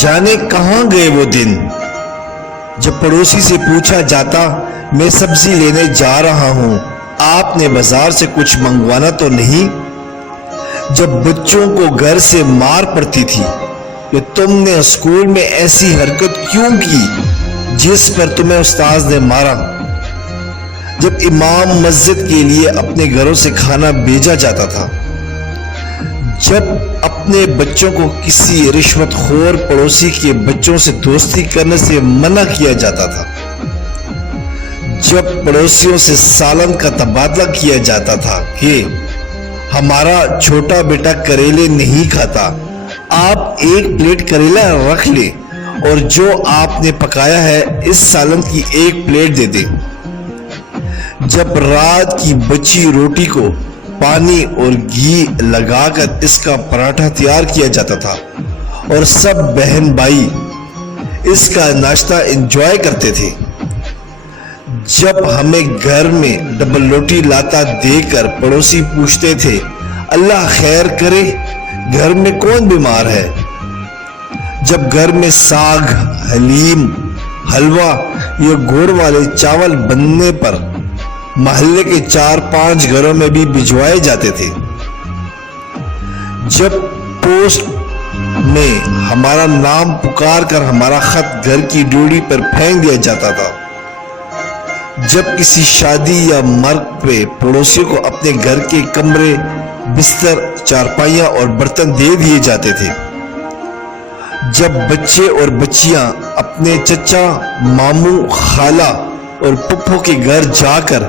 جانے کہاں گئے وہ دن جب پڑوسی سے پوچھا جاتا میں سبزی لینے جا رہا ہوں، آپ نے بازار سے کچھ منگوانا تو نہیں؟ جب بچوں کو گھر سے مار پڑتی تھی کہ تم نے اسکول میں ایسی حرکت کیوں کی جس پر تمہیں استاذ نے مارا؟ جب امام مسجد کے لیے اپنے گھروں سے کھانا بھیجا جاتا تھا، جب اپنے بچوں کو کسی رشوت خور پڑوسی کے بچوں سے دوستی کرنے سے منع کیا جاتا تھا، جب پڑوسیوں سے سالن کا تبادلہ کیا جاتا تھا کہ ہمارا چھوٹا بیٹا کریلے نہیں کھاتا، آپ ایک پلیٹ کریلا رکھ لیں اور جو آپ نے پکایا ہے اس سالن کی ایک پلیٹ دے دیں۔ جب رات کی بچی روٹی کو پانی اور گھی لگا کر اس کا پراٹھا تیار کیا جاتا تھا اور سب بہن بھائی اس کا ناشتہ انجوائے کرتے تھے، جب ہمیں گھر میں ڈبل روٹی لاتا دیکھ کر پڑوسی پوچھتے تھے اللہ خیر کرے گھر میں کون بیمار ہے، جب گھر میں ساگ، حلیم، حلوہ یا گڑ والے چاول بننے پر محلے کے 4-5 گھروں میں بھی بھجوائے جاتے تھے، جب پوسٹ میں ہمارا نام پکار کر ہمارا خط گھر کی ڈیوڑی پر پھینک دیا جاتا تھا، جب کسی شادی یا مرگ پہ پڑوسیوں کو اپنے گھر کے کمرے، بستر، چارپائیاں اور برتن دے دیے جاتے تھے، جب بچے اور بچیاں اپنے چچا، ماموں، خالہ اور پھپھو کے گھر جا کر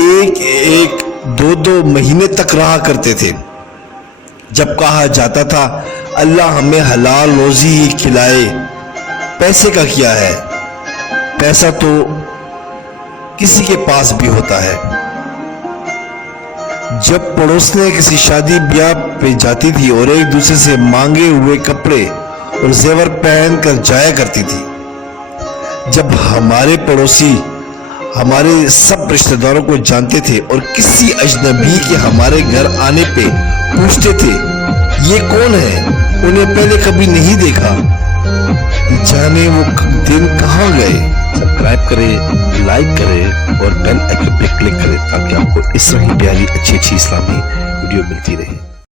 1-2 مہینے تک رہا کرتے تھے، جب کہا جاتا تھا اللہ ہمیں حلال روزی ہی کھلائے، پیسے کا کیا ہے، پیسہ تو کسی کے پاس بھی ہوتا ہے، جب پڑوسنے کسی شادی بیاہ پہ جاتی تھی اور ایک دوسرے سے مانگے ہوئے کپڑے اور زیور پہن کر جایا کرتی تھی، جب ہمارے پڑوسی ہمارے سب رشتہ داروں کو جانتے تھے اور کسی اجنبی کے ہمارے گھر آنے پہ پوچھتے تھے یہ کون ہے، انہیں پہلے کبھی نہیں دیکھا، جانے وہ دن کہاں گئے؟ سبسکرائب کریں، لائک کریں اور بیل آئکن پہ کلک کریں تاکہ آپ کو اس طرح کی پیاری اچھی اسلامی ویڈیو ملتی رہے۔